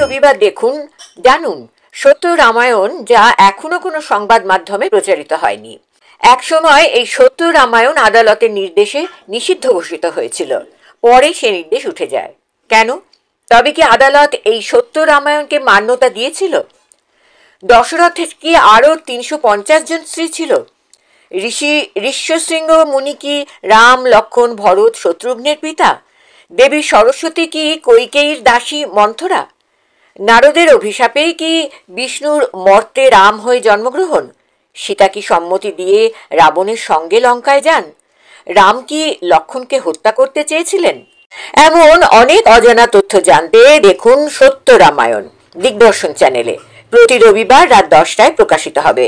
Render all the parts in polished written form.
রবিবার দেখুন, জানুন সত্য রামায়ণ, যা এখনো কোনো সংবাদ মাধ্যমে প্রচারিত হয়নি। একসময় এই সত্য রামায়ণ আদালতের নির্দেশে নিষিদ্ধ ঘোষিত হয়েছিল, পরে সে নির্দেশ উঠে যায়। কেন? তবে কি আদালত এই সত্য রামায়ণকে মান্যতা দিয়েছিল? দশরথের কি আরও 350 জন স্ত্রী ছিল? ঋষ্যশৃঙ্গ মুনি কি রাম, লক্ষ্মণ, ভরত, শত্রুঘ্নের পিতা? দেবী সরস্বতী কি কৈকেয়ীর দাসী মন্থরা? নারদের অভিশাপেই কি বিষ্ণুর মর্তে রাম হয়ে জন্মগ্রহণ? সীতা কি সম্মতি দিয়ে রাবণের সঙ্গে লঙ্কায় যান? রাম কি লক্ষ্মণকে হত্যা করতে চেয়েছিলেন? এমন অনেক অজানা তথ্য জানতে দেখুন সত্য রামায়ণ দিগদর্শন চ্যানেলে। প্রতি রবিবার রাত 10টায় প্রকাশিত হবে।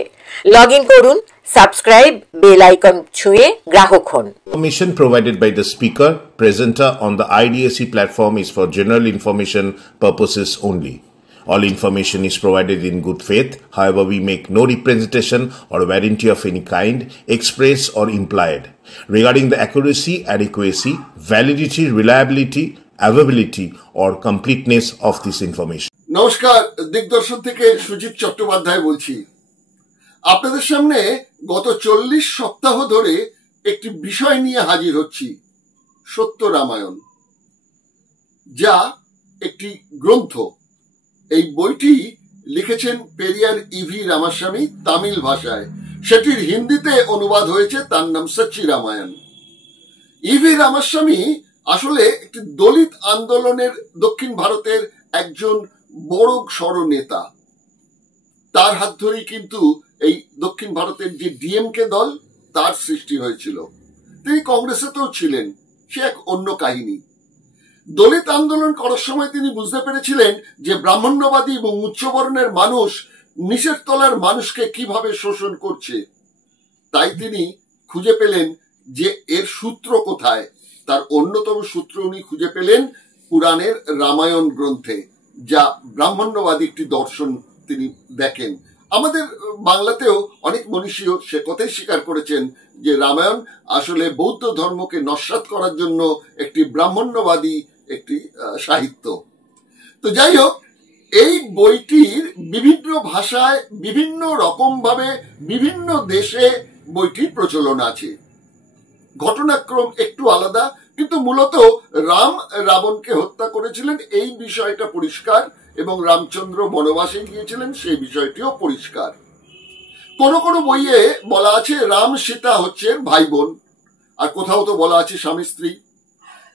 লগ ইন করুন, সাবস্ক্রাইব, বেল আইকন ছুঁয়ে গ্রাহক হন। Information provided by the speaker, presenter on the IDSC platform is for general information purposes only. All information is provided in good faith. However, we make no representation or warranty of any kind, express or implied, regarding the accuracy, adequacy, validity, reliability, availability, or completeness of this information. নমস্কার, দিগদর্শন থেকে সুজিত চট্টোপাধ্যায় বলছি। আপনাদের সামনে গত 40 সপ্তাহ ধরে একটি বিষয় নিয়ে হাজির হচ্ছি, সত্য রামায়ণ, যা একটি গ্রন্থ। এই বইটি লিখেছেন পেরিয়ার ইভি রামাস্বামী তামিল ভাষায়। সেটির হিন্দিতে অনুবাদ হয়েছে, তার নাম সচ্চি রামায়ণ। ইভি রামাস্বামী আসলে একটি দলিত আন্দোলনের দক্ষিণ ভারতের একজন বড় সড় নেতা। তার হাত ধরেই কিন্তু এই দক্ষিণ ভারতের যে ডিএমকে দল, তার সৃষ্টি হয়েছিল। তিনি কংগ্রেসেতেও ছিলেন, সে এক অন্য কাহিনী। দলিত আন্দোলন করার সময় তিনি বুঝতে পেরেছিলেন যে ব্রাহ্মণ্যবাদী এবং উচ্চবর্ণের মানুষ নিচের তলার মানুষকে কিভাবে শোষণ করছে। তাই তিনি খুঁজে পেলেন যে এর সূত্র কোথায়। তার অন্যতম সূত্র উনি খুঁজে পেলেন পুরাণের রামায়ণ গ্রন্থে, যা ব্রাহ্মণ্যবাদী একটি দর্শন তিনি দেখেন। আমাদের বাংলাতেও অনেক মনীষীও সে কথাই স্বীকার করেছেন যে রামায়ণ আসলে বৌদ্ধ ধর্মকে নস্যাৎ করার জন্য একটি ব্রাহ্মণ্যবাদী একটি সাহিত্য। তো যাই হোক, এই বইটির বিভিন্ন ভাষায় বিভিন্ন রকম ভাবে বিভিন্ন দেশে বইটির প্রচলন আছে। ঘটনাক্রম একটু আলাদা, কিন্তু মূলত রাম রাবণকে হত্যা করেছিলেন এই বিষয়টা পরিষ্কার, এবং রামচন্দ্র বনবাসে গিয়েছিলেন সেই বিষয়টিও পরিষ্কার। কোন কোন বইয়ে বলা আছে রাম সীতা হচ্ছেন ভাই বোন, আর কোথাও তো বলা আছে স্বামী স্ত্রী।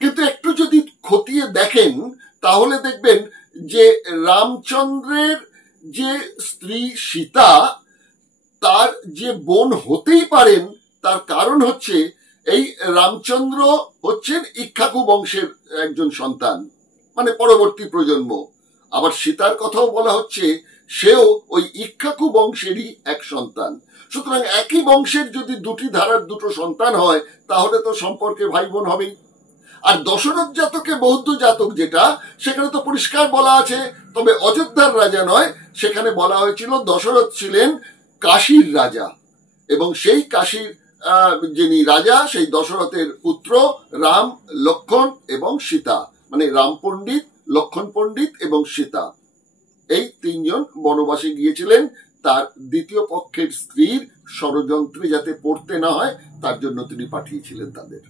কিন্তু একটু যদি খতিয়ে দেখেন তাহলে দেখবেন যে রামচন্দ্রের যে স্ত্রী সীতা, তার যে বোন হতেই পারেন, তার কারণ হচ্ছে এই রামচন্দ্র হচ্ছেন ইক্ষ্বাকু বংশের একজন সন্তান, মানে পরবর্তী প্রজন্ম। আবার সীতার কথাও বলা হচ্ছে সেও ওই ইক্ষ্বাকু বংশেরই এক সন্তান। সুতরাং একই বংশের যদি দুটি ধারার দুটো সন্তান হয়, তাহলে তো সম্পর্কে ভাই বোন হবেই। আর দশরথ জাতকে বৌদ্ধ জাতক যেটা, সেখানে তো পরিষ্কার বলা আছে, তবে অযোধ্যার রাজা নয়, সেখানে বলা হয়েছিল দশরথ ছিলেন কাশীর রাজা, এবং সেই কাশীর যিনি রাজা, সেই দশরথের পুত্র রাম, লক্ষ্মণ এবং সীতা, মানে রাম পণ্ডিত, লক্ষ্মণ পণ্ডিত এবং সীতা, এই তিনজন বনবাসে গিয়েছিলেন তার দ্বিতীয় পক্ষের স্ত্রীর ষড়যন্ত্রে যাতে পড়তে না হয়, তার জন্য তিনি পাঠিয়েছিলেন তাদের।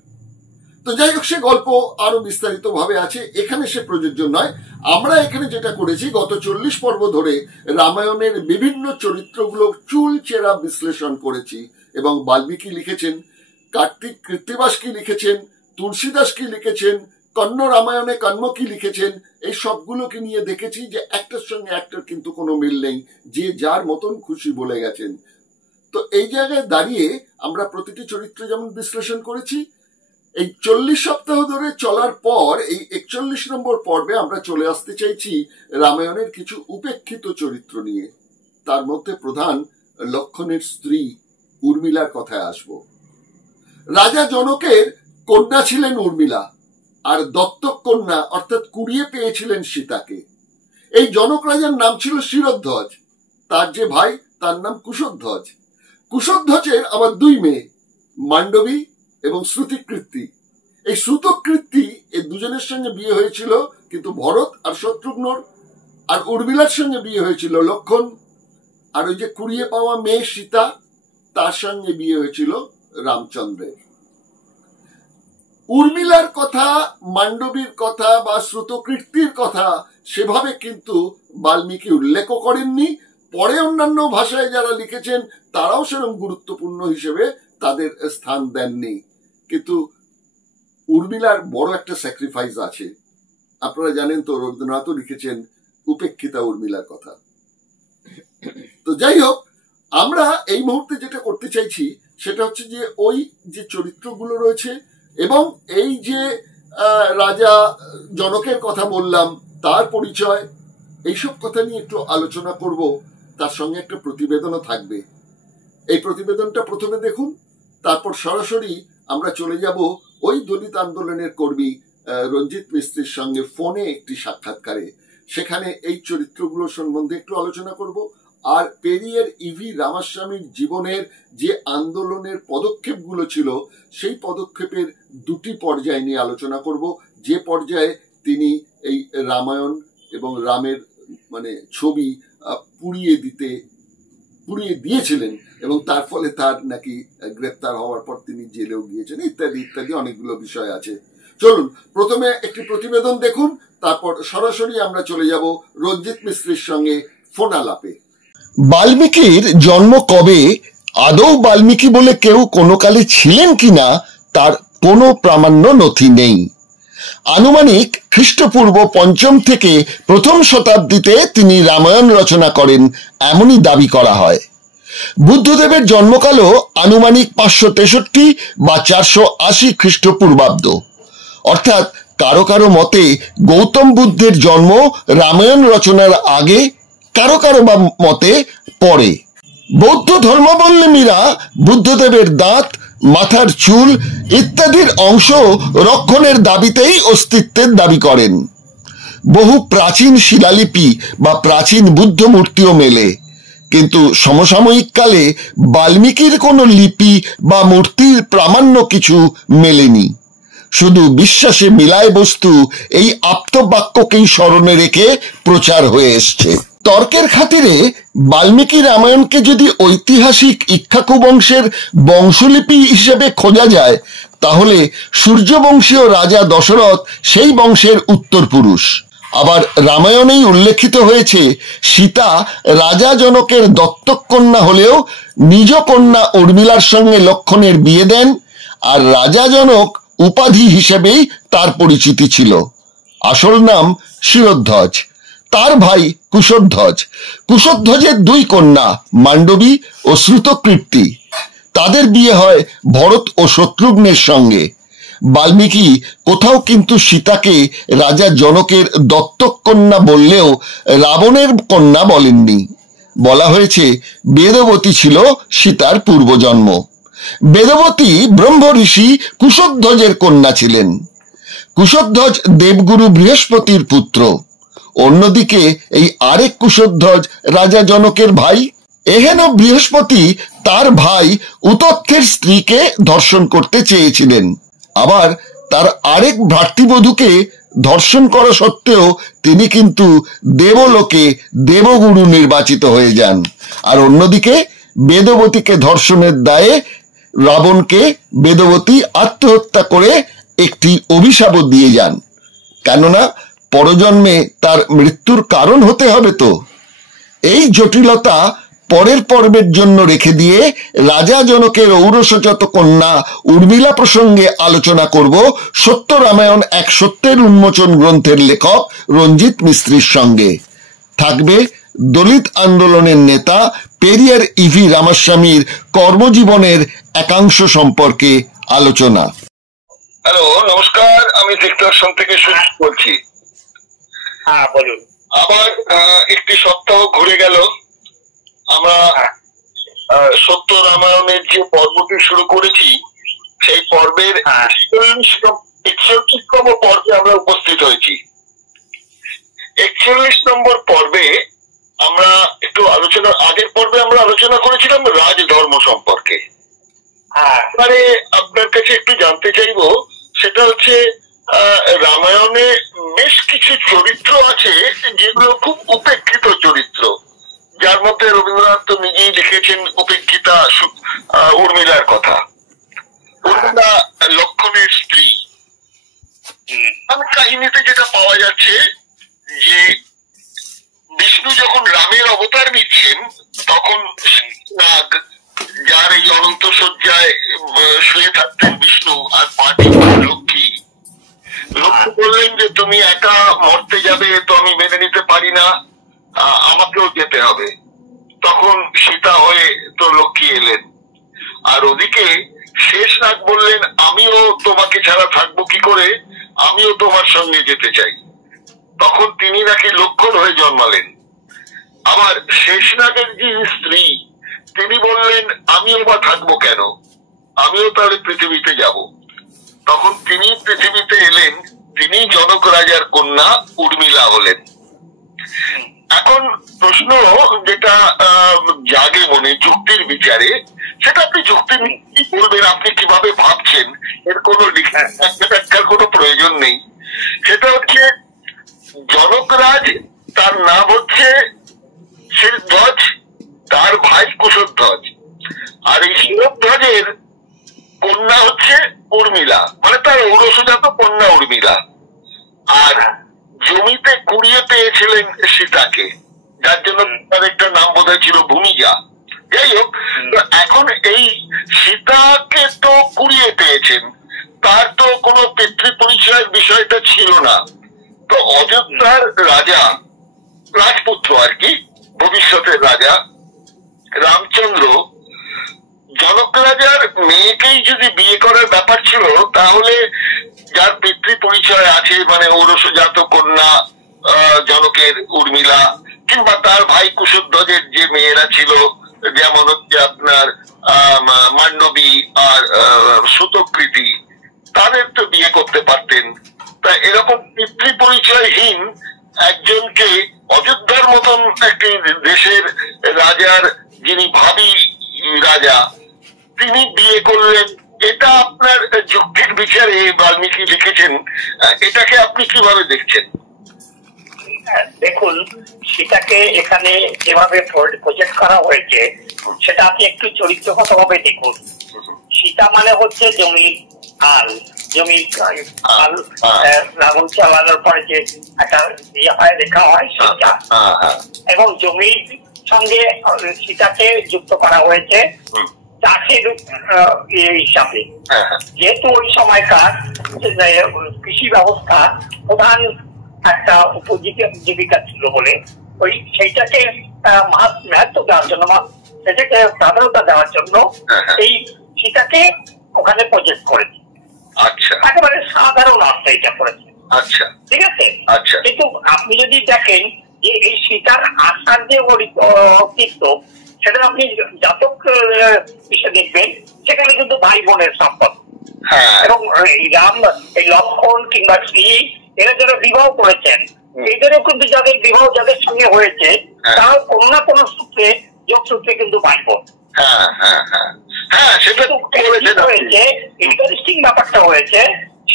তো যাই হোক, সে গল্প আরো বিস্তারিত ভাবে আছে, এখানে সে প্রযোজ্য নয়। আমরা এখানে যেটা করেছি, গত 40 পর্ব ধরে রামায়ণের বিভিন্ন চরিত্রগুলো চুলচেরা বিশ্লেষণ করেছি, এবং বাল্মীকি লিখেছেন, কার্তিক কৃত্তিবাস কি লিখেছেন, তুলসীদাস কি লিখেছেন, কন্ন রামায়ণে কন্ম কি লিখেছেন, এই সবগুলোকে নিয়ে দেখেছি যে একটার সঙ্গে একটার কিন্তু কোনো মিল নেই, যে যার মতন খুশি বলে গেছেন। তো এই জায়গায় দাঁড়িয়ে আমরা প্রতিটি চরিত্র যেমন বিশ্লেষণ করেছি, এই 40 সপ্তাহ ধরে চলার পর এই 41 নম্বর পর্বে আমরা চলে আসতে চাইছি রামায়ণের কিছু উপেক্ষিত চরিত্র নিয়ে। তার মধ্যে প্রধান লক্ষ্মণের স্ত্রী উর্মিলার কথায় আসব। রাজা জনকের কন্যা ছিলেন উর্মিলা, আর দত্তক কন্যা অর্থাৎ কুড়িয়ে পেয়েছিলেন সীতাকে। এই জনক রাজার নাম ছিল শিরধ্বজ, তার যে ভাই তার নাম কুশধ্বজ। কুশধ্বজের আবার দুই মেয়ে, মান্ডবী এবং শ্রুতিকৃত্তি। এই শ্রুতকৃত্তি এই দুজনের সঙ্গে বিয়ে হয়েছিল, কিন্তু ভরত আর শত্রুঘ্নর আর উর্মিলার সঙ্গে বিয়ে হয়েছিল লক্ষণ, আর ওই যে কুড়িয়ে পাওয়া মেয়ে সীতা, তার সঙ্গে বিয়ে হয়েছিল রামচন্দ্রের। উর্মিলার কথা, মান্ডবীর কথা বা শ্রুতকীর্তির কথা সেভাবে কিন্তু বাল্মীকি উল্লেখ করেননি। পরে অন্যান্য ভাষায় যারা লিখেছেন তারাও সেরকম গুরুত্বপূর্ণ হিসেবে তাদের স্থান দেননি। কিন্তু উর্মিলার বড় একটা স্যাক্রিফাইস আছে। আপনারা জানেন তো, রবীন্দ্রনাথও লিখেছেন উপেক্ষিতা উর্মিলার কথা। তো যাই হোক, আমরা এই মুহূর্তে যেটা করতে চাইছি সেটা হচ্ছে যে ওই যে চরিত্রগুলো রয়েছে এবং এই যে রাজা জনকের কথা বললাম তার পরিচয়, এইসব কথা নিয়ে একটু আলোচনা করব। তার সঙ্গে একটা প্রতিবেদনও থাকবে। এই প্রতিবেদনটা প্রথমে দেখুন, তারপর সরাসরি আমরা চলে যাব ওই দলিত আন্দোলনের কর্মী রঞ্জিত মিস্ত্রির সঙ্গে ফোনে একটি সাক্ষাৎকারে। সেখানে এই চরিত্রগুলো সম্বন্ধে একটু আলোচনা করব। আর পেরিয়ার ইভি রামাস্বামীর জীবনের যে আন্দোলনের পদক্ষেপগুলো ছিল সেই পদক্ষেপের দুটি পর্যায় নিয়ে আলোচনা করব। যে পর্যায়ে তিনি এই রামায়ণ এবং রামের ছবি পুড়িয়ে দিয়েছিলেন এবং তার ফলে তার নাকি গ্রেপ্তার হওয়ার পর তিনি জেলেও গিয়েছেন, ইত্যাদি ইত্যাদি অনেকগুলো বিষয় আছে। চলুন প্রথমে একটি প্রতিবেদন দেখুন, তারপর সরাসরি আমরা চলে যাব রঞ্জিত মিস্ত্রির সঙ্গে ফোন আলাপে। বাল্মীকির জন্ম কবে, আদৌ বাল্মীকি বলে কেউ কোনো কালে ছিলেন কিনা তার কোনো প্রামাণ্য নথি নেই। আনুমানিক খ্রিস্টপূর্ব ৫ম থেকে ১ম শতাব্দীতে তিনি রামায়ণ রচনা করেন এমনই দাবি করা হয়। বুদ্ধদেবের জন্মকালও আনুমানিক ৫৬৩ বা ৪৮০ খ্রিস্টপূর্বাব্দ। অর্থাৎ কারো কারো মতে গৌতম বুদ্ধের জন্ম রামায়ণ রচনার আগে, কারো কারো বা মতে পরে। বৌদ্ধ ধর্মাবলম্বীরা বুদ্ধদেবের দাঁত, মাথার চুল ইত্যাদির অংশ রক্ষণের দাবিতেই অস্তিত্বের দাবি করেন। বহু প্রাচীন শিলালিপি বা প্রাচীন বুদ্ধ মূর্তিও মেলে, কিন্তু সমসাময়িক কালে বাল্মীকির কোনো লিপি বা মূর্তির প্রামাণ্য কিছু মেলেনি। শুধু বিশ্বাসে মিলায় বস্তু এই আপ্তবাক্যকেই স্মরণে রেখে প্রচার হয়ে এসছে। তর্কের খাতিরে বাল্মীকি রামায়ণকে যদি ঐতিহাসিক ইক্ষ্বাকু বংশের বংশলিপি হিসেবে খোঁজা যায়, তাহলে সূর্যবংশীয় রাজা দশরথ সেই বংশের উত্তর পুরুষ। আবার রামায়ণেই উল্লেখিত হয়েছে সীতা রাজা জনকের দত্তক কন্যা হলেও নিজ কন্যা উর্মিলার সঙ্গে লক্ষণের বিয়ে দেন, আর রাজা জনক উপাধি হিসেবেই তার পরিচিতি ছিল। আসল নাম শিরধ্বজ, তার ভাই কুশধ্বজ। কুশধ্বজের ২ কন্যা মান্ডবী ও শ্রুতকীর্তি। তাদের বিয়ে হয় ভরত ও শত্রুঘ্নের সঙ্গে। বাল্মীকি কোথাও কিন্তু সীতাকে রাজা জনকের দত্তক কন্যা বললেও রাবণের কন্যা বলেননি। বলা হয়েছে বেদবতী ছিল সীতার পূর্বজন্ম। বেদবতী ব্রহ্ম ঋষি কুশধ্বজের কন্যা ছিলেন। কুশধ্বজ দেবগুরু বৃহস্পতির পুত্র। অন্যদিকে এই আরেক কুশধ্বজ রাজা জনকের ভাই। এহেন বৃহস্পতি তার ভাই উতথ্যের স্ত্রীকে ধর্ষণ করতে চেয়েছিলেন। আবার তার আরেক ভ্রাতৃবধূকে ধর্ষণ করা সত্ত্বেও তিনি কিন্তু দেবলোকে দেবগুরু নির্বাচিত হয়ে যান। আর অন্যদিকে বেদবতীকে ধর্ষণের দায়ে রাবণকে বেদবতী আত্মহত্যা করে একটি অভিশাপও দিয়ে যান, কেননা পরজন্মে তার মৃত্যুর কারণ হতে হবে। তো এই জটিলতা পরের পর্বের জন্য রেখে দিয়ে রাজা জনকের ঔরসজাত কন্যা উর্মিলা প্রসঙ্গে আলোচনা করব সত্য রামায়ণ এক সত্যের উন্মোচন গ্রন্থের লেখক রঞ্জিত মিস্ত্রির সঙ্গে। থাকবে দলিত আন্দোলনের নেতা পেরিয়ার ইভি রামাস্বামীর কর্মজীবনের একাংশ সম্পর্কে আলোচনা। হ্যালো, নমস্কার, আমি ভিক্টরসন থেকে সুজিত বলছি। হ্যাঁ বলুন। আবার একটি সপ্তাহ ঘুরে গেল। আমরা সত্য রামায়ণের যে পর্বটি শুরু করেছি সেই পর্বের ৪১তম পর্বে আমরা উপস্থিত হয়েছি। ৪১ নম্বর পর্বে আমরা একটু আগের পর্বে আমরা আলোচনা করেছিলাম রাজধর্ম সম্পর্কে। এবারে আপনার কাছে একটু জানতে চাইবো, সেটা হচ্ছে রামায়ণে বেশ কিছু চরিত্র আছে যেগুলো খুব উপেক্ষিত চরিত্র, যার মধ্যে রবীন্দ্রনাথ তো নিজেই লিখেছেন উপেক্ষিতা উর্মিলার কথা। উর্মিলা লক্ষণের স্ত্রী। কাহিনীতে যেটা পাওয়া যাচ্ছে যে বিষ্ণু যখন রামের অবতার নিচ্ছেন তখন নাগ, যার এই অনন্ত শয্যায় শুয়ে থাকতেন বিষ্ণু, আর পাটি লক্ষ্মী বললেন যে তুমি একা মরতে যাবে, তো আমি মেনে নিতে পারি না, আমাকেও যেতে হবে। তখন সীতা হয়ে তো লক্ষ্মী এলেন, আর ওদিকে শেষনাগ বললেন আমিও তোমাকে ছাড়া থাকবো কি করে, আমিও তোমার সঙ্গে যেতে চাই। তখন তিনি নাকি লক্ষণ হয়ে জন্মালেন। আবার শেষনাগের যে স্ত্রী তিনি বললেন আমিও বা থাকবো কেন, আমিও তাহলে পৃথিবীতে যাব। তখন তিনি পৃথিবীতে এলেন, তিনি জনক রাজার কন্যা উর্মিলা হলেন। এখন প্রশ্ন যেটা জাগে মনে যুক্তির বিচারে, সেটা আপনি যুক্তি বলবেন, আপনি কিভাবে ভাবছেন, এর কোনো ব্যাখ্যার কোনো প্রয়োজন নেই। সেটা হচ্ছে জনকরাজ, তার নাম হচ্ছে শিরধ্বজ, তার ভাই কুশধ্বজ, আর এই শিরধ্বজের কন্যা হচ্ছে উর্মিলা, মানে তার ঔরসজাত কন্যা উর্মিলা। আর জমিতে কুড়িয়ে পেয়েছিলেন সীতাকে, যার জন্য তার একটা নাম বোধহয় ছিল ভূমিজা। যাই হোক, এখন এই সীতাকে তো কুড়িয়ে পেয়েছেন, তার তো কোনো পিতৃ পরিচয়ের বিষয়টা ছিল না। তো অযোধ্যার রাজা, রাজপুত্র আর কি, ভবিষ্যতের রাজা রামচন্দ্র জনক রাজার মেয়েকেই যদি বিয়ে করার ব্যাপার ছিল, তাহলে যার পিতৃ পরিচয় আছে, মানে ঔরসজাত কন্যা জনকের উর্মিলা, কিংবা তার ভাই কুশধ্বজের যে মেয়েরা ছিল, যেমন হচ্ছে আপনার মান্ডবী আর সুতকৃতি, তাদের তো বিয়ে করতে পারতেন। তা এরকম পিতৃ পরিচয়হীন একজনকে অযোধ্যার মতন একটি দেশের রাজার, যিনি ভাবী রাজা, তিনি বিয়ে করলেন। এটা আপনার যুক্তির বিচারে বাল্মীকি লিখেছেন, এটাকে আপনি কিভাবে দেখছেন? দেখুন, সীতাকে এখানে যেভাবে প্রজেক্ট করা হয়েছে সেটা আপনি একটু চরিত্রগতভাবে দেখুন। সীতা মানে হচ্ছে জমির হাল, জমির হাল লাঙল চালানোর পরে যে একটা ইয়ে হয়, রেখা হয়, সেটা। এবং জমির সঙ্গে সীতাকে যুক্ত করা হয়েছে চাষের হিসাবে, যেহেতু ওই সময়কার কৃষি ব্যবস্থা প্রধান একটা উপজীবিকা ছিল বলে ওই সেইটাকে মাহাত্ম্য দেওয়ার জন্য, সেটাকে প্রাধান্যতা দেওয়ার জন্য এই সীতাকে ওখানে প্রজেক্ট করেছে। আচ্ছা, একেবারে সাধারণ অর্থে এটা করেছে। আচ্ছা, ঠিক আছে। আচ্ছা, কিন্তু আপনি যদি দেখেন যে এই সীতার আসার যে অস্তিত্ব, সেটা আপনি জাতক হিসেবে দেখবেন, সেখানে কিন্তু ভাই বোনের সম্পর্ক। এবং রাম, এই লক্ষণ কিংবা শ্রী, এরা যারা বিবাহ করেছেন, এদেরও কিন্তু যাদের বিবাহ যাদের সঙ্গে হয়েছে, তারাও কোনো না কোনো সূত্রে, যোগসূত্রে কিন্তু ভাই বোন। হয়েছে ইন্টারেস্টিং ব্যাপারটা হয়েছে,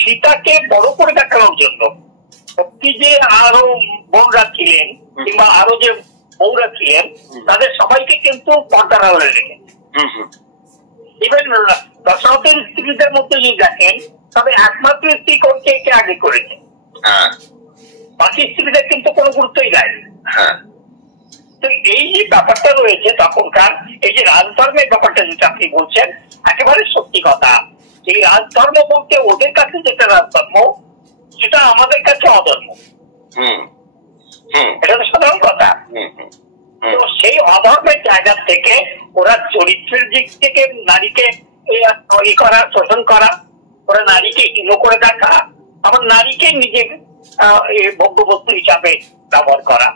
সীতাকে বড় করে দেখানোর জন্য সত্যি যে আরো বোনরা ছিলেন কিংবা আরো যে বউরা ছিলেন, তাদের সবাইকে কিন্তু পর্দার আড়ালে রেখেছে। ইভেন দশরথের স্ত্রীদের মধ্যে যদি দেখেন, তবে একমাত্র স্ত্রী কোনকে একে আগে করেছে, বাকি স্ত্রীদের কিন্তু কোনো গুরুত্বই দেয়। তো এই যে ব্যাপারটা রয়েছে তখনকার, এই যে রাজধর্মের ব্যাপারটা যেটা আপনি বলছেন, একেবারে সত্যি কথা। এই রাজধর্ম বলতে ওদের কাছে যেটা রাজধর্ম, সেটা আমাদের কাছে অধর্ম। এটা তো সাধারণ কথা। তো সেই অধর্মের জায়গা থেকে ওরা চরিত্রের দিক থেকে নারীকে করা, শোষণ করা, ওরা নারীকে হীন করে দেখা, আবার নারীকে নিজের ভোগ্যবস্তু হিসাবে ব্যবহার করা,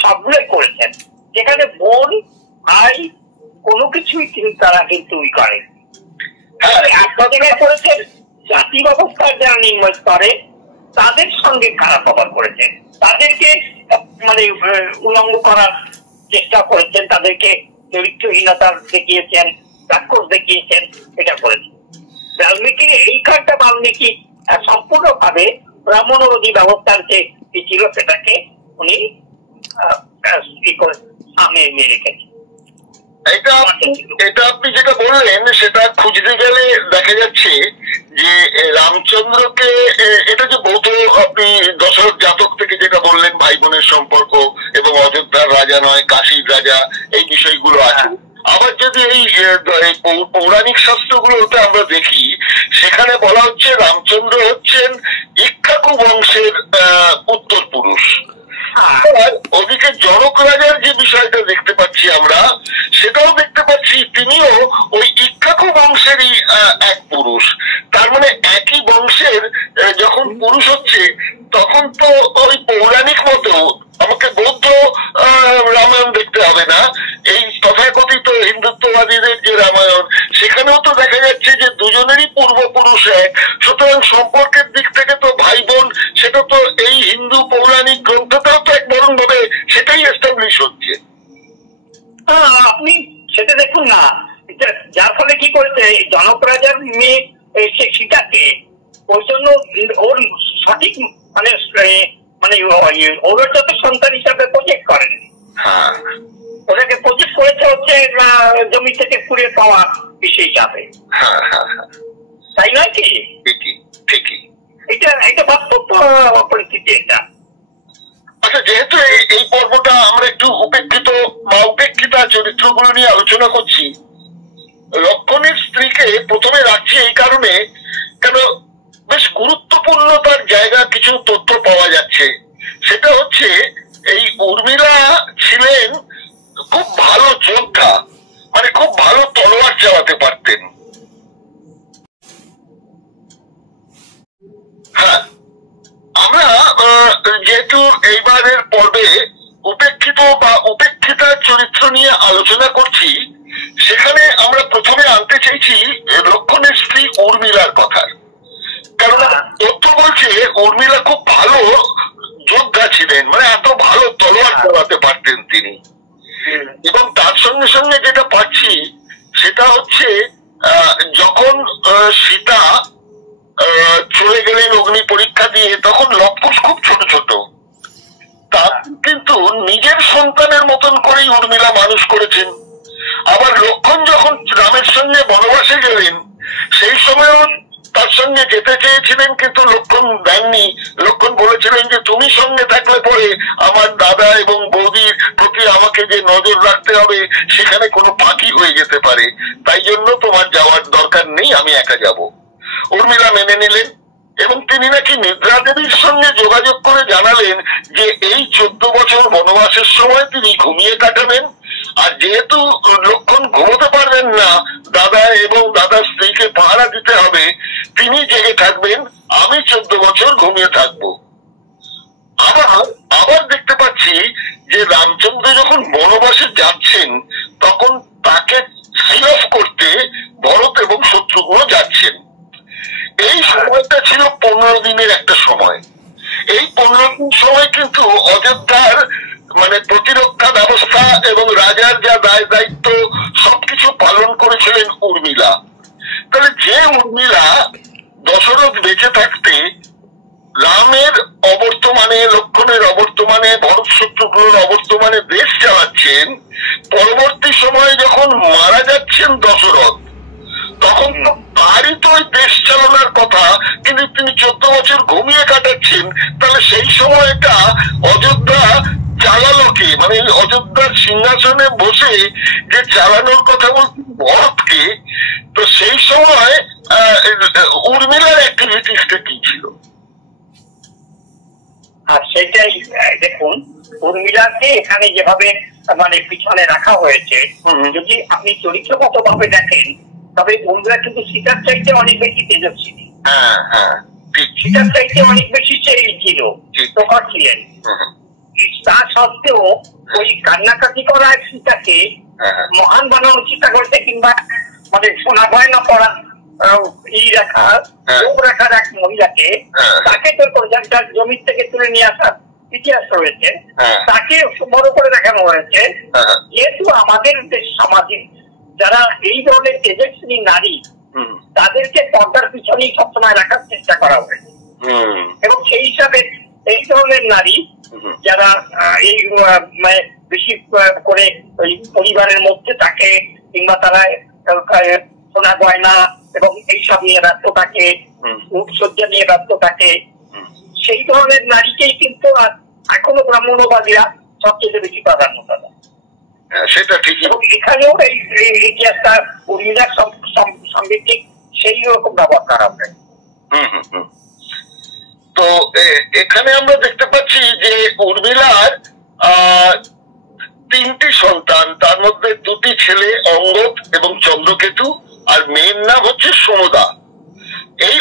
সবগুলোই করেছেন। যেখানে বোন ভাই কোনো কিছুই তারা কিন্তু করে একটা জায়গায় করেছেন, জাতি ব্যবস্থার যারা নিম্ন স্তরে তাদের সঙ্গে খারাপ ব্যবহার করেছেন, তাদেরকে মানে উল্লঙ্ঘ করার চেষ্টা করেছেন, তাদেরকে চরিত্রহীনতা দেখিয়েছেন, রাক্ষস দেখিয়েছেন, এটা করেছেন। বাল্মীকির এইখানটা বাল্মীকি সম্পূর্ণভাবে ব্রাহ্মণবাদী ব্যবস্থার যে ছিল সেটাকে উনি সামনে এনে রেখেছেন। এটা আপনি যেটা বললেন সেটা খুঁজতে গেলে দেখা যাচ্ছে যে রামচন্দ্রকে, এটা যে বৌদ্ধ, আপনি দশরথ জাতক থেকে যেটা বললেন ভাই বোনের সম্পর্ক এবং অযোধ্যার রাজা নয় কাশীর রাজা, এই বিষয়গুলো আছে। আবার যদি এই পৌরাণিক শাস্ত্রগুলোতে আমরা দেখি, সেখানে বলা হচ্ছে রামচন্দ্র হচ্ছেন ইক্ষ্বাকু বংশের উত্তর পুরুষ। ওদিকে জনক রাজার যে বিষয়টা দেখতে পাচ্ছি আমরা, সেটাও দেখতে পাচ্ছি তিনিও ওই ইক্ষ্বাকু বংশেরই এক পুরুষ। তার মানে একই বংশের যখন পুরুষ হচ্ছে, তখন তো ওই পৌরাণিক মতো আমাকে বৌদ্ধ রামায়ণ দেখতে হবে না, এই তথাকথিত হিন্দুত্ববাদীদের যে রামায়ণ, সেখানেও তো দেখা যাচ্ছে যে দুজনেরই পূর্বপুরুষ এক। সুতরাং সম্পর্কের দিক থেকে তো ভাই বোন, সেটা তো এই হিন্দু পৌরাণিক গ্রন্থটাও তো এক বরং ভাবে সেটাই এস্টাবলিশ হচ্ছে। আপনি সেটা দেখুন না, যার ফলে কি করেছে জনক রাজার মেয়ে সীতাকে ওই জন্য ওর সঠিক মানে ওরজাত সন্তান হিসাবে প্রজেক্ট করেন। ওটাকে প্রজেক্ট করেছে হচ্ছে জমি থেকে কুড়িয়ে পাওয়া বিষয় হিসাবে, তাই নয় কি? এটা বাস্তব পরিস্থিতি এটা। আচ্ছা, যেহেতু এই পর্বটা আমরা একটু উপেক্ষিত বা উপেক্ষিতা চরিত্রগুলো নিয়ে আলোচনা করছি, লক্ষণের স্ত্রীকে প্রথমে রাখছি এই কারণে, কেন বেশ গুরুত্বপূর্ণ তার জায়গা কিছু তথ্য পাওয়া যাচ্ছে। সেটা হচ্ছে এই উর্মিলা ছিলেন খুব ভালো যোদ্ধা, মানে খুব ভালো তলোয়ার চালাতে পারতেন। হ্যাঁ, আমরা যেহেতু এইবারের পর্বে উপেক্ষিত বা উপেক্ষিতা চরিত্র নিয়ে আলোচনা করছি, সেখানে আমরা প্রথমে আনতে চাইছি লক্ষণের স্ত্রী উর্মিলার কথা। কারণ তথ্য বলছে উর্মিলা খুব ভালো যোদ্ধা ছিলেন, মানে এত ভালো তলোয়ার চালাতে পারতেন তিনি। এবং তার সঙ্গে সঙ্গে যেটা পাচ্ছি সেটা হচ্ছে যখন সীতা চলে গেলেন অগ্নি পরীক্ষা দিয়ে, তখন লবকুশ খুব ছোট ছোট, তা কিন্তু নিজের সন্তানের মতন করেই উর্মিলা মানুষ করেছেন। আবার লক্ষণ যখন রামের সঙ্গে বনবাসে গেলেন, সেই সময়ও তার সঙ্গে যেতে চেয়েছিলেন, কিন্তু লক্ষণ দেননি। লক্ষণ বলেছিলেন যে তুমি সঙ্গে থাকলে পরে আমার দাদা এবং বৌদির প্রতি আমাকে যে নজর রাখতে হবে, সেখানে কোনো ফাঁকি হয়ে যেতে পারে, তাই জন্য তোমার যাওয়ার দরকার নেই, আমি একা যাব। উর্মিলা মেনে নিলেন এবং তিনি নাকি নিদ্রা দেবীর সঙ্গে যোগাযোগ করে জানালেন যে এই 14 বছর বনবাসের সময় তিনি ঘুমিয়ে কাটাবেন। আর যেহেতু লক্ষণ ঘুমোতে পারবেন না, দাদা এবং দাদার স্ত্রীকে পাহারা দিতে হবে, তিনি জেগে থাকবেন, আমি 14 বছর ঘুমিয়ে থাকবো। আবার দেখতে পাচ্ছি যে রামচন্দ্র যখন বনবাসে যাচ্ছেন, তখন তাকে সিল অফ করতে ভরত এবং শত্রুঘ্ন যাচ্ছেন। এই সময়টা ছিল 15 দিনের একটা সময়। এই 15 দিন সময় কিন্তু অযোধ্যার মানে প্রতিরক্ষা ব্যবস্থা এবং রাজার যা দায় দায়িত্ব সবকিছু পালন করেছিলেন উর্মিলা। তাহলে যে উর্মিলা দশরথ বেঁচে থাকতে রামের অবর্তমানে, লক্ষণের অবর্তমানে, ভরত শত্রুঘ্নের অবর্তমানে দেশ চালাচ্ছেন, পরবর্তী সময়ে যখন মারা যাচ্ছেন দশরথ, তখন তো তারই তো ওই দেশ চালানোর কথা, কিন্তু তিনি 14 বছর ঘুমিয়ে কাটাচ্ছেন। তাহলে সেই সময়টা অযোধ্যা চালালো কে? মানে অযোধ্যার সিংহাসনে বসে যে চালানোর কথা বলছেন ভরতকে, তো সেই সময় উর্মিলার অ্যাক্টিভিটিসটা কি ছিল? আর সেটাই দেখুন, উর্মিলাকে এখানে যেভাবে মানে পিছনে রাখা হয়েছে, যদি আপনি চরিত্রগত ভাবে দেখেন, তবে উর্মিলা কিন্তু সীতার চাইতে অনেক বেশি তেজস্বিনী, সীতার চাইতে অনেক বেশি ছিল, প্রখর ছিলেন। তা সত্ত্বেও ওই কান্নাকাটি করা সীতাকে মহান বানানোর চেষ্টা করছে, কিংবা মানে সোনা গয়না পড়া রাখার এক মহিলাকে, তাকে যার জমি থেকে তুলে নিয়ে আসার ইতিহাস রয়েছে, তাকে বড় করে দেখানো হয়েছে। যেহেতু আমাদের সমাজে যারা এই ধরনের তেজস্বিনী নারী তাদেরকে পর্দার পিছনেই সবসময় রাখার চেষ্টা করা হয়েছে। এবং সেই হিসাবে এই ধরনের নারী যারা এই বেশি করে ওই পরিবারের মধ্যে থাকে, কিংবা তারা সোনা গয়না এবং এইসব নিয়ে ব্যস্ত থাকে, রূপসজ্জা নিয়ে ব্যস্ত থাকে, সেই ধরনের নারীকেই কিন্তু এখনো ব্রাহ্মণবাদীরা সবচেয়ে বেশি প্রাধান্য দেয়। সেটা ঠিক। এবং এখানেও এই ইতিহাসটা উর্মিলার সঙ্গে ঠিক সেই রকম ব্যবহার করা হবে। তো এখানে আমরা দেখতে পাচ্ছি যে উর্মিলার 3টি সন্তান, তার মধ্যে 2টি ছেলে অঙ্গদ এবং চন্দ্রকেতু, আর মেয়ের নাম হচ্ছে সমদা। এই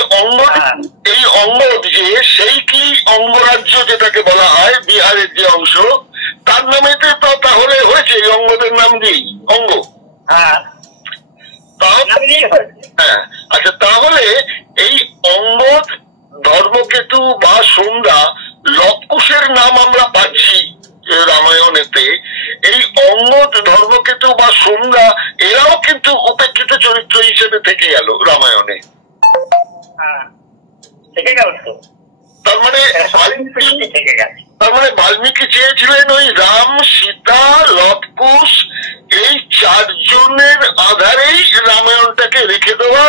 অঙ্গদ যে সেই কি অঙ্গরাজ্য যেটাকে বলা হয় বিহারের যে অংশ, তার নামেতে তো তাহলে হয়েছে এই অঙ্গদের নাম দিয়েই অঙ্গ। হ্যাঁ, আচ্ছা, তাহলে এই অঙ্গদ, ধর্মকেতু বা সন্ধ্যা, লবকুশের নাম আমরা পাচ্ছি রামায়ণেতে। এই অঙ্গদ, ধর্মকেতু বা সন্ধ্যা এরাও কিন্তু উপেক্ষিত চরিত্র হিসেবে থেকে গেল রামায়ণে। তার মানে বাল্মীকি চেয়েছিলেন ওই রাম, সীতা, লবকুশ এই 4 জনের আধারেই রামায়ণটাকে রেখে দেওয়া,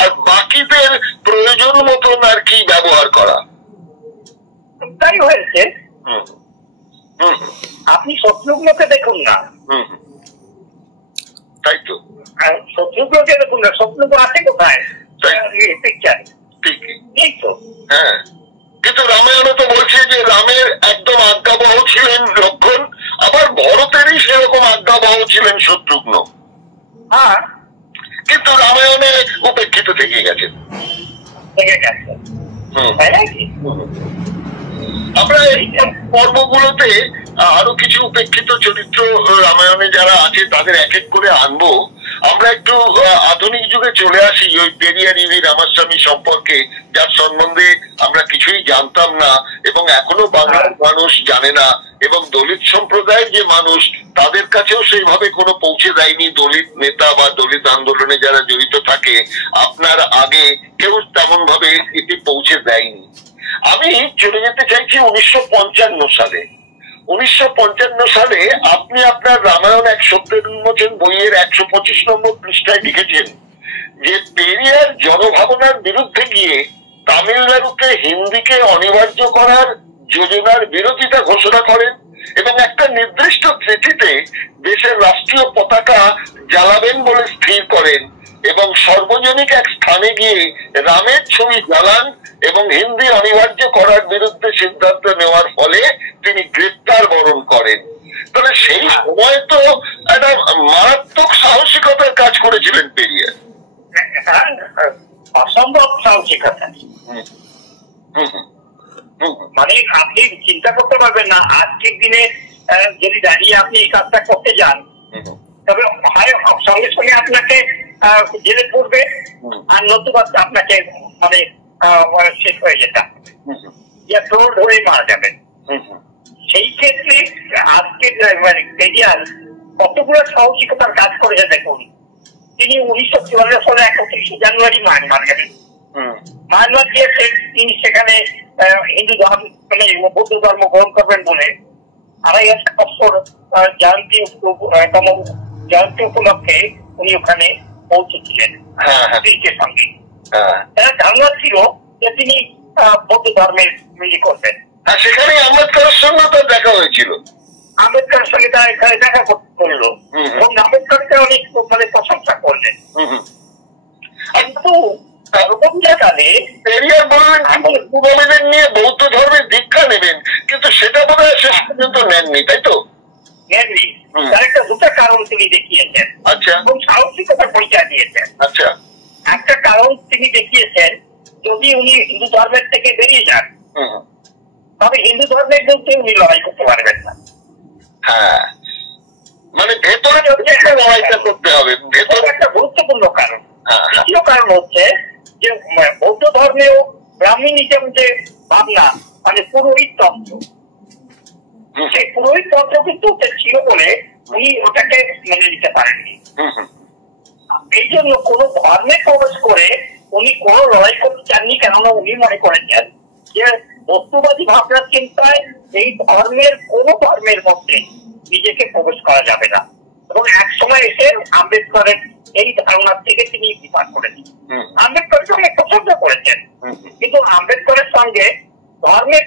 আর বাকিদের প্রয়োজন মতন আর কি ব্যবহার করা। তাই হয়েছে। আপনি শত্রুঘ্নকে দেখুন না, তাই তো, শত্রুঘ্নকে দেখুন না, শত্রুঘ্ন আছে কোথায় পিকচার? ঠিক তো। হ্যাঁ, কিন্তু রামায়ণে তো বলছে যে রামের একদম আজ্ঞাবহ ছিলেন লক্ষণ, আবার ভরতেরই সেরকম আজ্ঞাবহ ছিলেন শত্রুঘ্ন। হ্যাঁ, কিন্তু রামায়ণে উপেক্ষিত থেকে গেছেন। আমরা এই পর্বগুলোতে আরো কিছু উপেক্ষিত চরিত্র রামায়ণে যারা আছে তাদের এক এক করে আনবো। আমরা একটু আধুনিক যুগে চলে আসি ওই পেরিয়ার ইভি রামাস্বামী সম্পর্কে, যার সম্বন্ধে আমরা কিছুই জানতাম না এবং এখনো বাংলার মানুষ জানে না, এবং দলিত সম্প্রদায়ের যে মানুষ তাদের কাছেও সেইভাবে কোনো পৌঁছে দেয়নি। দলিত নেতা বা দলিত আন্দোলনে যারা জড়িত থাকে আপনার আগে কেউ তেমন ভাবে এটি পৌঁছে দেয়নি। আমি চলে যেতে চাইছি 1955 সালে। 1955 সালে আপনি আপনার রামায়ণ এক সত্যের উন্মোচন বইয়ের 125 নম্বর পৃষ্ঠায় লিখেছেন যে পেরিয়ার জনভাবনার বিরুদ্ধে গিয়ে তামিলনাড়ুতে হিন্দিকে অনিবার্য করার যোজনার বিরোধিতা ঘোষণা করেন এবং একটা নির্দিষ্ট তিথিতে দেশের রাষ্ট্রীয় পতাকা জ্বালাবেন বলে স্থির করেন এবং সর্বজনিক এক স্থানে গিয়ে রামের ছবি জ্বালান এবং হিন্দি অনিবার্য করার বিরুদ্ধে সিদ্ধান্ত নেওয়ার ফলে তিনি গ্রেপ্তার বরণ করেন। তাহলে সেই সময় তো একটা মারাত্মক সাহসিকতার কাজ করেছিলেন পেরিয়ার। অসম্ভব সাহসিকতা। মানে আপনি চিন্তা করতে পারবেন না আজকের দিনে যদি দাঁড়িয়ে আপনি এই কাজটা করতে যান, তবে হয় সঙ্গে সঙ্গে আপনাকে জেলে পড়বে, আর নতুবা আপনাকে মানে শেষ হয়ে যেতে ধরে মারা যাবে। সেই ক্ষেত্রে আজকের পেরিয়ার কতগুলো সাহসিকতার কাজ করেছে দেখুন। তিনি 1954 সালে 31 জানুয়ারি মায়ানমার গেলেন। মায়ানমার গিয়ে তিনি সেখানে হিন্দু ধর্ম মানে বৌদ্ধ ধর্ম গ্রহণ করবেন বলে 2.5 বছর জয়ন্তী উপলক্ষে উনি ওখানে পৌঁছেছিলেন স্ত্রীর সঙ্গে। তার ধারণা ছিল যে তিনি বৌদ্ধ ধর্মের মিলি করবেন। সেখানে আম্বেদকরের সঙ্গে তো দেখা হয়েছিল। আম্বেদকরের সঙ্গে তারা এখানে দেখা করলো এবং আম্বেদকরকে অনেক মানে প্রশংসা করলেন। কিন্তু পরবর্তীকালে পেরিয়ার বললেন পূর্বমেদের নিয়ে বৌদ্ধ ধর্মের দীক্ষা নেবেন, কিন্তু সেটা বোধ হয় শেষ পর্যন্ত নেননি, তাই তো? নেননি। তার একটা দুটো কারণ তিনি দেখিয়েছেন। আচ্ছা। এবং সাহসিকতার পরিচয় দিয়েছেন। আচ্ছা। একটা কারণ তিনি দেখিয়েছেন, যদি উনি হিন্দু ধর্মের থেকে বেরিয়ে যান তবে হিন্দু ধর্মের বিরুদ্ধে উনি লড়াই করতে পারবেন না। হ্যাঁ, মানে ভেতরে লড়াইটা করতে হবে, ভেতরে একটা গুরুত্বপূর্ণ কারণ। দ্বিতীয় কারণ হচ্ছে যে বৌদ্ধ ধর্মেও ব্রাহ্মণিজম যে ভাবনা মানে পুরোহিত তন্ত্র, সেই পুরোহিত তন্ত্র কিন্তু ছিল বলে উনি ওটাকে মেনে নিতে পারেননি। এই জন্য কোন ধর্মে প্রবেশ করে উনি কোন লড়াই করতে চাননি, কেননা উনি মনে করেছেন যে বস্তুবাদী ভাবনার চিন্তায় এই কোন ধর্মের মধ্যে নিজেকে প্রবেশ করা যাবে না। এবং এক সময় এসে আম্বেদকরের এই ধারণার থেকে তিনি বিপাক করেছেন। আম্বেদকরের সঙ্গে পছন্দ করেছেন, কিন্তু আম্বেদকরের সঙ্গে ধর্মের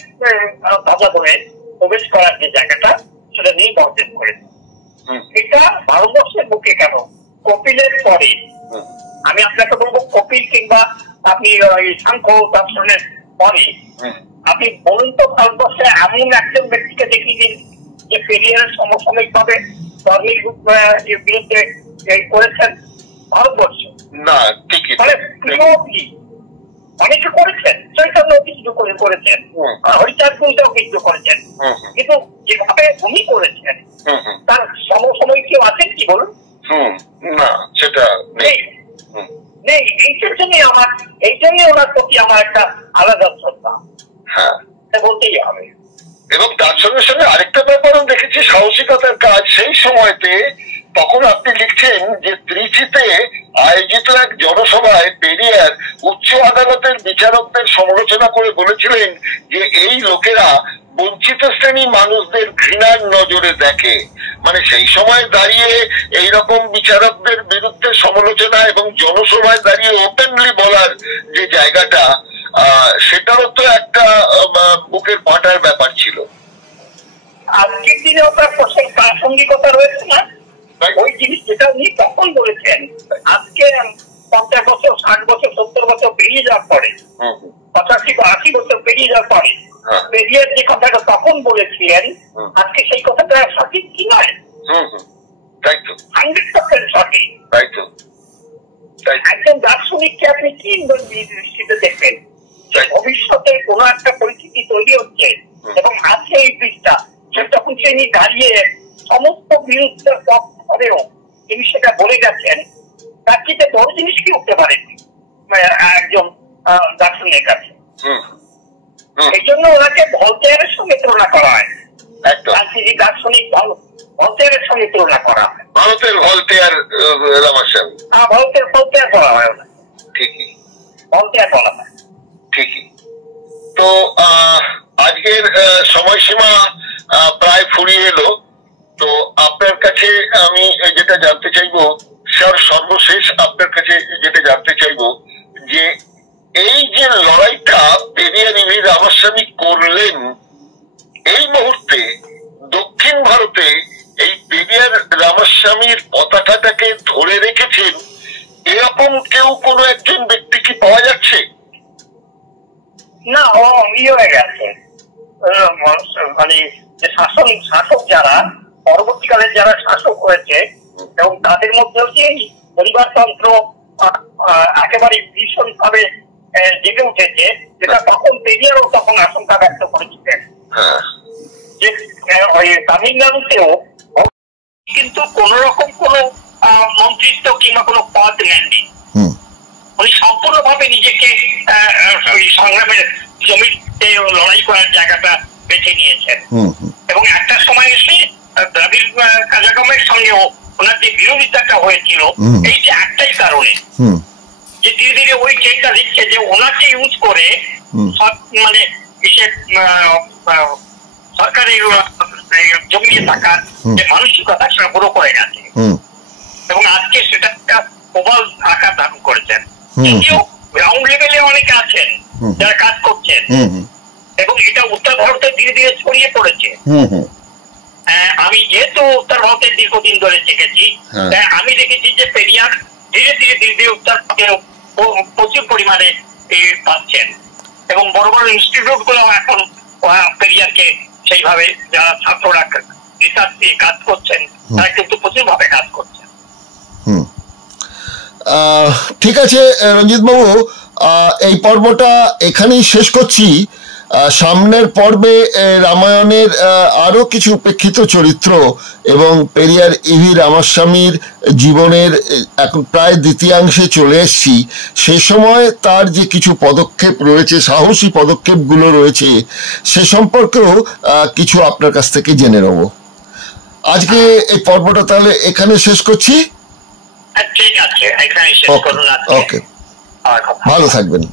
ধ্বজাধরে প্রবেশ করার যে জায়গাটা সেটা নিয়ে বর্জন করেছেন। এটা ভারতবর্ষের বুকে কেন কপিলের পরে, আমি আপনাকে বলবো কপিল কিংবা আপনি সাংখ্য দর্শনের পরে আপনি বলুন তো ভারতবর্ষে এমন একজন ব্যক্তিকে দেখিয়ে দিন যে পেরিয়ারের সমসাময়িক ভাবে ধর্মের বিরুদ্ধে করেছেন ভারতবর্ষ। না, ঠিকই মানে অনেকে করেছেন, চৈতন্য কিছু করেছেন, হরিচাঁদ কুঞ্জও কিছু করেছেন, কিন্তু যেভাবে উনি করেছেন তার সমসাময়িক কেউ আছেন কি বলুন? না, সেটা নেই। এই জন্যই ওনার প্রতি আমার একটা আলাদা শ্রদ্ধা, হ্যাঁ, বলতেই হবে। এবং তার সঙ্গে সঙ্গে আরেকটা ব্যাপারও দেখেছি, সাহসিকতার কাজ। সেই সময়তে তখন আপনি লিখছেন যে ত্রিচিতে আয়োজিত এক জনসভায় পেরিয়ার উচ্চ আদালতের বিচারকদের সমালোচনা করে বলেছিলেন যে এই লোকেরা বঞ্চিত শ্রেণী মানুষদের ঘৃণার নজরে দেখে। মানে সেই সময় দাঁড়িয়ে এইরকম বিচারকদের বিরুদ্ধে সমালোচনা এবং জনসভায় দাঁড়িয়ে ওপেনলি বলার যে জায়গাটা, সেটারও তো একটা বুকের পাটার ব্যাপার ছিল। আজকের দিনে ওটার প্রাসঙ্গিকতা রয়েছে না, ওই জিনিস যেটা উনি তখন বলেছেন আজকে 50 বছর 60 বছর 70 বছর পেরিয়ে যাওয়ার পরে, 85 বা 80 বছর পেরিয়ে যাওয়ার পরে পেরিয়ার যে কথাটা তখন বলেছিলেন আজকে সেই কথাটা সঠিক কি নয়? তাই তো, 100% সঠিক। তাই তো, একজন দার্শনিককে আপনি কি দৃষ্টিতে দেখবেন? ভবিষ্যতে কোন একটা পরিস্থিতি তৈরি হচ্ছে এবং আছে এই পৃষ্ঠা, যখন তিনি দাঁড়িয়ে সমস্ত বিরুদ্ধের পক্ষেও তিনি সেটা বলে গেছেন, তার চেয়ে বড় জিনিস কি উঠতে পারে একজন দার্শনিকের কাছে? এই জন্য ওনাকে ভলতেয়ারের সঙ্গে তুলনা করা হয়, দার্শনিক ভলতেয়ারের সঙ্গে তুলনা করা হয়। ভারতের ভলতেয়ার রামাস্বামী, ভলতেয়ার বলা হয় ওনাকে, ঠিকই ভলতেয়ার বলা হয়, ঠিকই। তো আজকের সময়সীমা প্রায় ফুরিয়ে এলো। তো আপনার কাছে আমি যেটা জানতে চাইবো, সর্বশেষ আপনার কাছে যেটা জানতে চাইবো যে এই যে লড়াইটা পেরিয়ার ইভি রামাস্বামী করলেন, এই মুহূর্তে দক্ষিণ ভারতে এই পেরিয়ার রামাস্বামীর পতাকাটাকে ধরে রেখেছেন এরকম কেউ কোনো একজন ব্যক্তি কি পাওয়া যাচ্ছে? না, ও হয়ে গেছে। মানে শাসক যারা পরবর্তীকালে যারা শাসক হয়েছে এবং তাদের মধ্যেও যে পরিবারতন্ত্র একেবারে ভীষণ ভাবে জেগে উঠেছে, যেটা তখন পেরিয়ারও তখন আশঙ্কা ব্যক্ত করেছিলেন যে তামিলনাড়ুতেও কিন্তু কোন রকম কোন মন্ত্রিত্ব কিংবা কোনো পদ নেননি। উনি সম্পূর্ণভাবে নিজেকে সংগ্রামের জমিতে লড়াই করার জায়গাটা বেছে নিয়েছেন এবং একটা সময় এসে দ্রাবিড় কাজাগমের সঙ্গেও ওনার যে বিরোধিতাটা হয়েছিল এই যে একটাই কারণে যে ধীরে ধীরে ওই চেনটা দিচ্ছে যে ওনাকে ইউজ করে মানে সরকারের জমিয়ে থাকার যে মানসিকতা সেটা পুরো করে গেছে এবং আজকে সেটা একটা প্রবল আকার ধারণ করেছেন। যদিও গ্রাউন্ড লেভেলে অনেকে আছেন যারা কাজ করছেন এবং এটা উত্তর ভারতে ধীরে ধীরে ছড়িয়ে পড়েছে। আমি যেহেতু উত্তর ভারতের দীর্ঘদিন ধরে শিখেছি, আমি দেখেছি যে পেরিয়ার ধীরে ধীরে উত্তর ভারতেও প্রচুর পরিমাণে পাচ্ছেন এবং বড় বড় ইনস্টিটিউট গুলো এখন পেরিয়ারকে সেইভাবে যারা ছাত্ররা রিসার্চ দিয়ে কাজ করছেন তারা কিন্তু প্রচুর ভাবে কাজ করছেন। ঠিক আছে রঞ্জিত বাবু, এই পর্বটা এখানেই শেষ করছি। সামনের পর্বে রামায়ণের আরো কিছু উপেক্ষিত চরিত্র এবং পেরিয়ার ইভি রামাস্বামীর জীবনের এখন প্রায় দ্বিতীয়াংশে চলে এসেছি, সে সময় তার যে কিছু পদক্ষেপ রয়েছে, সাহসী পদক্ষেপগুলো রয়েছে, সে সম্পর্কেও কিছু আপনার কাছ থেকে জেনে নেব। আজকে এই পর্বটা তাহলে এখানে শেষ করছি। ঠিক আছে, এখানে শেষ করুন। ওকে, ভালো থাকবেন।